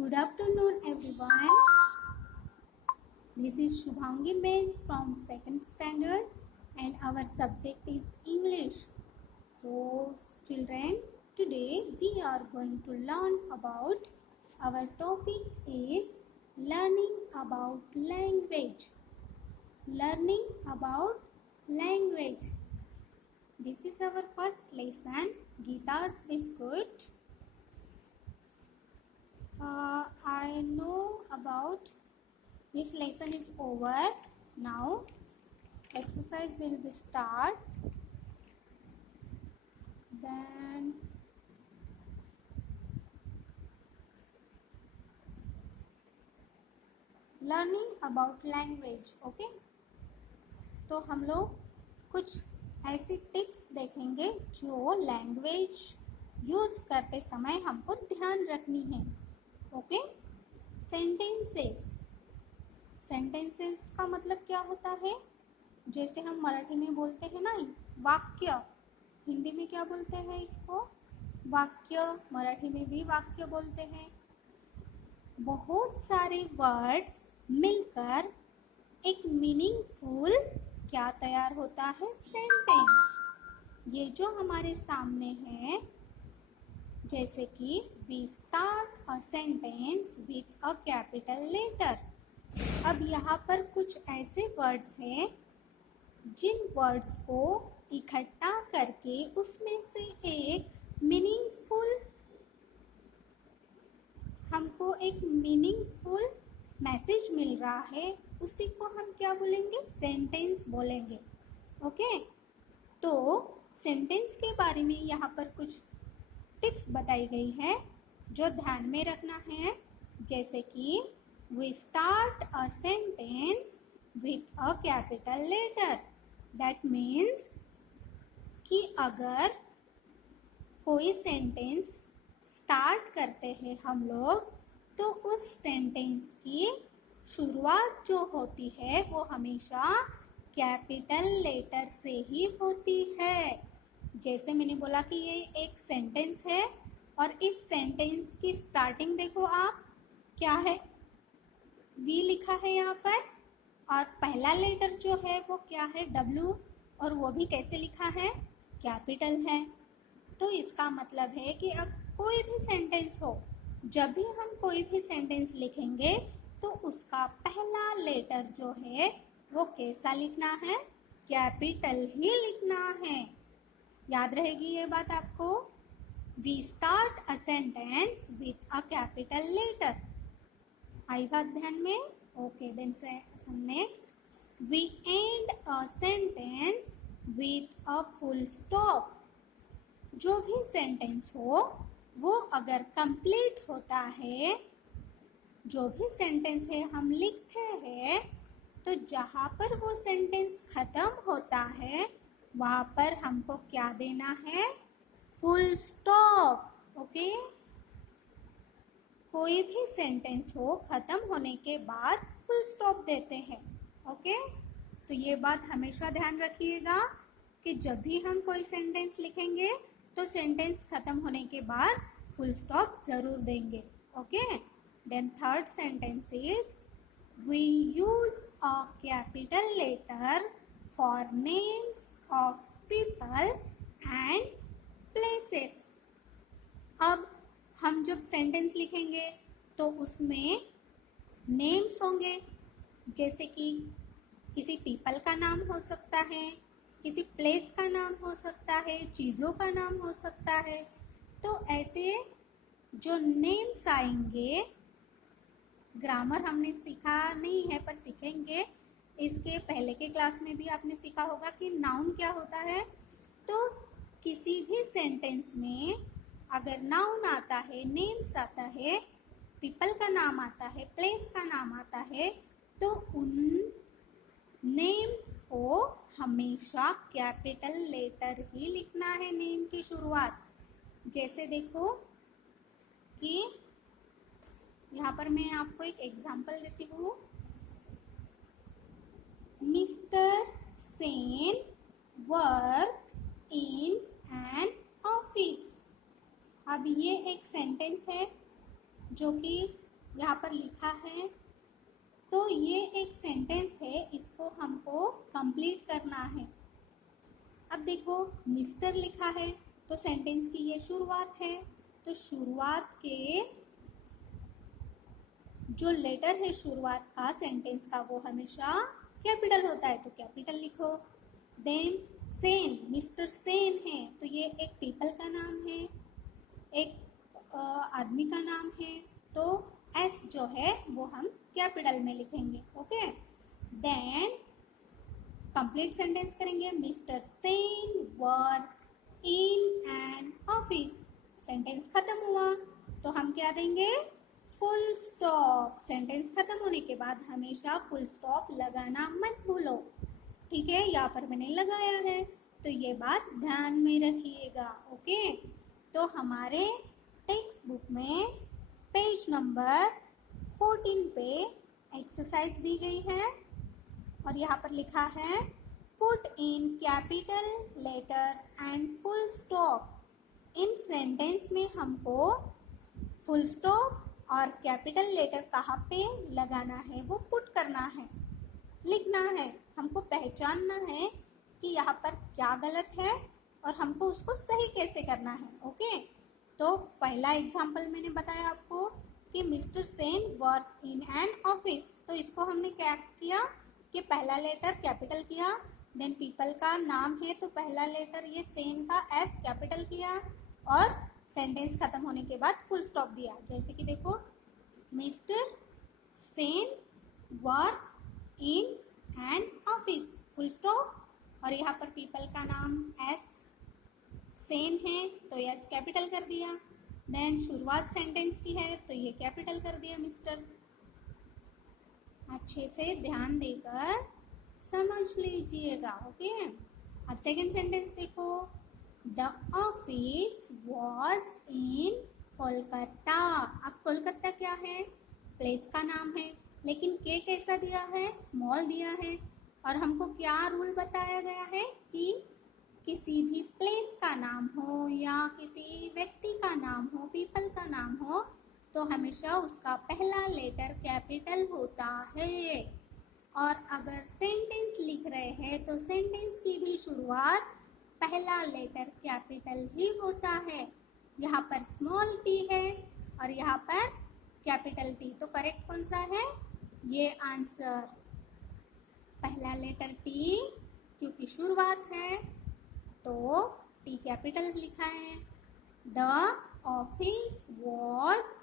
Good afternoon, everyone. This is Shubhangi Miss from 2nd standard, and our subject is English. So, children, today we are going to learn about our topic is learning about language. Learning about language. This is our first lesson, Gita's Biscuit. I know about this lesson is over. Now exercise will be start. Then learning about language. Okay तो हम लोग कुछ ऐसी tips देखेंगे जो language use करते समय हमको ध्यान रखनी है. Okay sentences. सेंटेंसेस का मतलब क्या होता है? जैसे हम मराठी में बोलते हैं ना वाक्य, हिंदी में क्या बोलते हैं इसको? वाक्य. मराठी में भी वाक्य बोलते हैं. बहुत सारे वर्ड्स मिलकर एक मीनिंगफुल क्या तैयार होता है? सेंटेंस. ये जो हमारे सामने है, जैसे कि we start a sentence with a capital letter. अब यहाँ पर कुछ ऐसे वर्ड्स हैं जिन वर्ड्स को इकट्ठा करके उसमें से एक मीनिंगफुल, हमको एक मीनिंगफुल मैसेज मिल रहा है, उसी को हम क्या बोलेंगे? सेंटेंस बोलेंगे. ओके तो सेंटेंस के बारे में यहाँ पर कुछ टिप्स बताई गई है जो ध्यान में रखना है. जैसे कि we start a sentence with a capital letter. That means कि अगर कोई सेंटेंस स्टार्ट करते हैं हम लोग, तो उस सेंटेंस की शुरुआत जो होती है वो हमेशा कैपिटल लेटर से ही होती है. जैसे मैंने बोला कि ये एक सेंटेंस है और इस सेंटेंस की स्टार्टिंग देखो आप, क्या है? वी लिखा है यहाँ पर, और पहला लेटर जो है वो क्या है? डब्ल्यू. और वो भी कैसे लिखा है? कैपिटल है. तो इसका मतलब है कि अब कोई भी सेंटेंस हो, जब भी हम कोई भी सेंटेंस लिखेंगे तो उसका पहला लेटर जो है वो कैसा लिखना है? कैपिटल ही लिखना है. याद रहेगी ये बात आपको? We start a sentence with a capital letter. आई बात ध्यान में? Okay then next, we end a sentence with a full stop. जो भी सेंटेंस हो वो अगर कंप्लीट होता है, जो भी सेंटेंस है हम लिखते हैं, तो जहाँ पर वो सेंटेंस खत्म होता है वहाँ पर हमको क्या देना है? Full stop. ओके कोई भी सेंटेंस हो, खत्म होने के बाद फुल स्टॉप देते हैं. ओके तो ये बात हमेशा ध्यान रखिएगा कि जब भी हम कोई सेंटेंस लिखेंगे तो सेंटेंस खत्म होने के बाद फुल स्टॉप ज़रूर देंगे. Okay then third sentence is we use a capital letter for names of people and places. अब हम जब सेंटेंस लिखेंगे तो उसमें नेम्स होंगे, जैसे कि किसी पीपल का नाम हो सकता है, किसी प्लेस का नाम हो सकता है, चीज़ों का नाम हो सकता है. तो ऐसे जो नेम्स आएंगे, ग्रामर हमने सीखा नहीं है पर सीखेंगे. इसके पहले के क्लास में भी आपने सीखा होगा कि नाउन क्या होता है. तो किसी भी सेंटेंस में अगर नाउन आता है, नेम्स आता है, पीपल का नाम आता है, प्लेस का नाम आता है, तो उन नेम को हमेशा कैपिटल लेटर ही लिखना है नेम की शुरुआत. जैसे देखो कि यहाँ पर मैं आपको एक एग्जाम्पल देती हूँ. Mister Sen work in an office. अब ये एक सेंटेंस है जो कि यहाँ पर लिखा है। तो ये एक सेंटेंस है, इसको हमको कंप्लीट करना है। अब देखो मिस्टर लिखा है तो सेंटेंस की ये शुरुआत है, तो शुरुआत के जो लेटर है शुरुआत का सेंटेंस का वो हमेशा कैपिटल होता है, तो कैपिटल लिखो। देन सेन, मिस्टर सेन है तो ये एक पीपल का नाम है, एक आदमी का नाम है, तो एस जो है वो हम कैपिटल में लिखेंगे। ओके, देन कंप्लीट सेंटेंस करेंगे। Mister Sen work in an office, sentence खत्म हुआ तो हम क्या देंगे, फुल स्टॉप। सेंटेंस खत्म होने के बाद हमेशा फुल स्टॉप लगाना मत भूलो, ठीक है। यहाँ पर मैंने लगाया है तो ये बात ध्यान में रखिएगा। ओके, तो हमारे टेक्स्ट बुक में पेज नंबर 14 पे एक्सरसाइज दी गई है और यहाँ पर लिखा है put in capital letters and full stop. In sentence में हमको फुल स्टॉप और कैपिटल लेटर कहाँ पे लगाना है वो पुट करना है, लिखना है। हमको पहचानना है कि यहाँ पर क्या गलत है और हमको उसको सही कैसे करना है। ओके, तो पहला एग्जाम्पल मैंने बताया आपको कि mister Sen work in an office, तो इसको हमने क्या किया कि पहला लेटर कैपिटल किया, देन पीपल का नाम है तो पहला लेटर ये सेन का एस कैपिटल किया और सेंटेंस खत्म होने के बाद फुल स्टॉप दिया। जैसे कि देखो mister Sen work in an office, full stop, और यहाँ पर पीपल का नाम एस सेन है तो एस कैपिटल कर दिया। देन शुरुआत सेंटेंस की है तो ये कैपिटल कर दिया मिस्टर। अच्छे से ध्यान देकर समझ लीजिएगा। ओके, अब सेकंड सेंटेंस देखो, the office was in Kolkata. अब कोलकाता क्या है, प्लेस का नाम है, लेकिन के कैसा दिया है, स्मॉल दिया है। और हमको क्या रूल बताया गया है कि किसी भी प्लेस का नाम हो या किसी व्यक्ति का नाम हो, पीपल का नाम हो, तो हमेशा उसका पहला लेटर कैपिटल होता है। और अगर सेंटेंस लिख रहे हैं तो सेंटेंस की भी शुरुआत पहला लेटर कैपिटल ही होता है। यहाँ पर स्मॉल टी है और यहाँ पर कैपिटल टी, तो करेक्ट कौन सा है, ये आंसर पहला लेटर टी, क्योंकि शुरुआत है तो टी कैपिटल लिखा है। The office was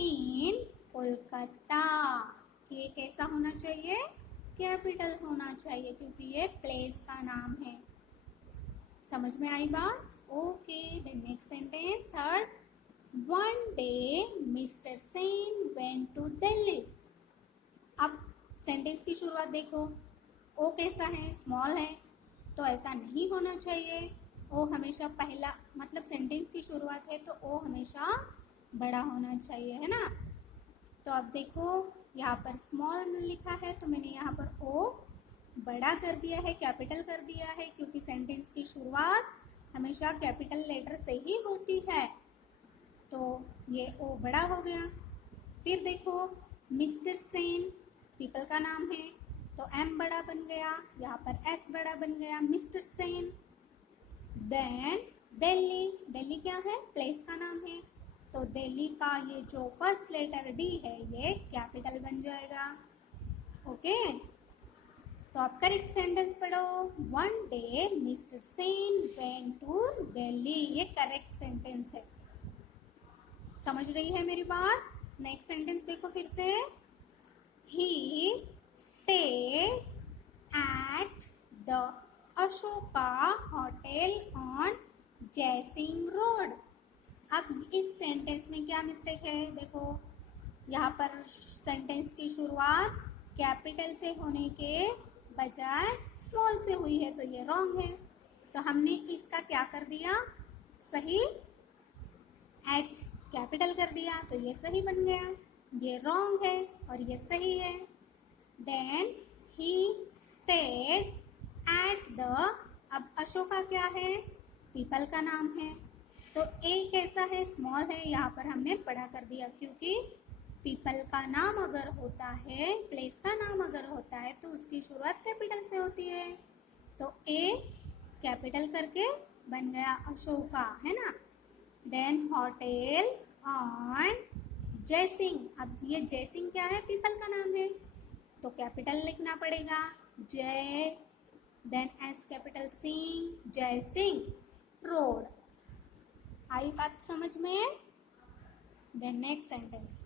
in Kolkata, ये कैसा होना चाहिए, कैपिटल होना चाहिए क्योंकि ये प्लेस का नाम है। समझ में आई बात? Okay, the next sentence third, one day mister Sen went to Delhi. अब सेंटेंस की शुरुआत देखो, ओ कैसा है, स्मॉल है, तो ऐसा नहीं होना चाहिए। ओ हमेशा पहला, मतलब सेंटेंस की शुरुआत है तो ओ हमेशा बड़ा होना चाहिए, है ना। तो अब देखो यहाँ पर स्मॉल लिखा है तो मैंने यहाँ पर ओ बड़ा कर दिया है, कैपिटल कर दिया है, क्योंकि सेंटेंस की शुरुआत हमेशा कैपिटल लेटर से ही होती है, तो ये ओ बड़ा हो गया। फिर देखो मिस्टर सेन पीपल का नाम है तो एम बड़ा बन गया, यहाँ पर एस बड़ा बन गया, मिस्टर सेन। देन दिल्ली, दिल्ली क्या है, प्लेस का नाम है, तो दिल्ली का ये जो फर्स्ट लेटर डी है ये कैपिटल बन जाएगा। ओके, तो आप करेक्ट सेंटेंस पढ़ो, one day mister Sen went to Delhi, ये करेक्ट सेंटेंस है। समझ रही है मेरी बात? नेक्स्ट सेंटेंस देखो फिर से, he stayed at the Ashoka Hotel on Jaisingh road. अब इस सेंटेंस में क्या मिस्टेक है, देखो यहाँ पर सेंटेंस की शुरुआत कैपिटल से होने के बजाय स्मॉल से हुई है तो ये रॉन्ग है। तो हमने इसका क्या कर दिया, सही एच कैपिटल कर दिया तो ये सही बन गया, ये रॉन्ग है और ये सही है। Then he stayed at the, अब अशोका क्या है, पीपल का नाम है, तो ए कैसा है, स्मॉल है, यहाँ पर हमने बड़ा कर दिया क्योंकि पीपल का नाम अगर होता है, प्लेस का नाम अगर होता है तो उसकी शुरुआत कैपिटल से होती है। तो ए कैपिटल करके बन गया अशोका, है ना। Then hotel on Jaisingh. अब ये जयसिंह क्या है? पीपल का नाम है, तो कैपिटल लिखना पड़ेगा जय, देन एस कैपिटल सिंह, जय सिंह रोड। आई बात समझ में? Then next sentence,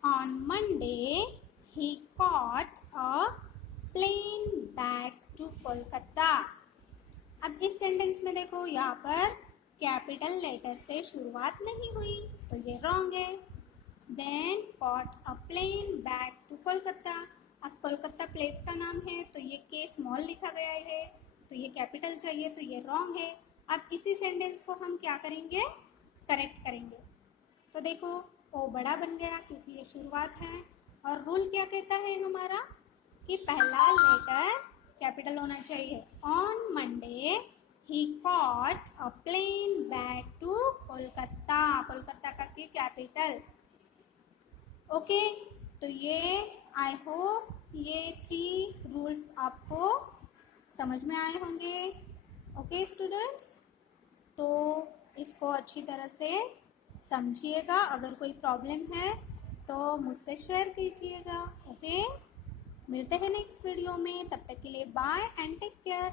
On Monday, he caught a plane back to Kolkata. अब इस सेंटेंस में देखो, यहाँ पर कैपिटल लेटर से शुरुआत नहीं हुई, तो ये रॉन्ग है। Then caught a plane back to Kolkata. अब कोलकाता प्लेस का नाम है, तो ये के स्मॉल लिखा गया है, तो ये कैपिटल चाहिए, तो ये रॉन्ग है। अब इसी सेंटेंस को हम क्या करेंगे? करेक्ट करेंगे। तो देखो, ओ बड़ा बन गया क्योंकि ये शुरुआत है। और रूल क्या कहता है हमारा कि पहला लेटर कैपिटल होना चाहिए। On Monday he caught a plane back to Kolkata. Kolkata का की कैपिटल। ओके, तो ये आई होप ये 3 रूल्स आपको समझ में आए होंगे। ओके स्टूडेंट्स, तो इसको अच्छी तरह से समझिएगा। अगर कोई प्रॉब्लम है तो मुझसे शेयर कीजिएगा। ओके, मिलते हैं नेक्स्ट वीडियो में। तब तक के लिए बाय एंड टेक केयर।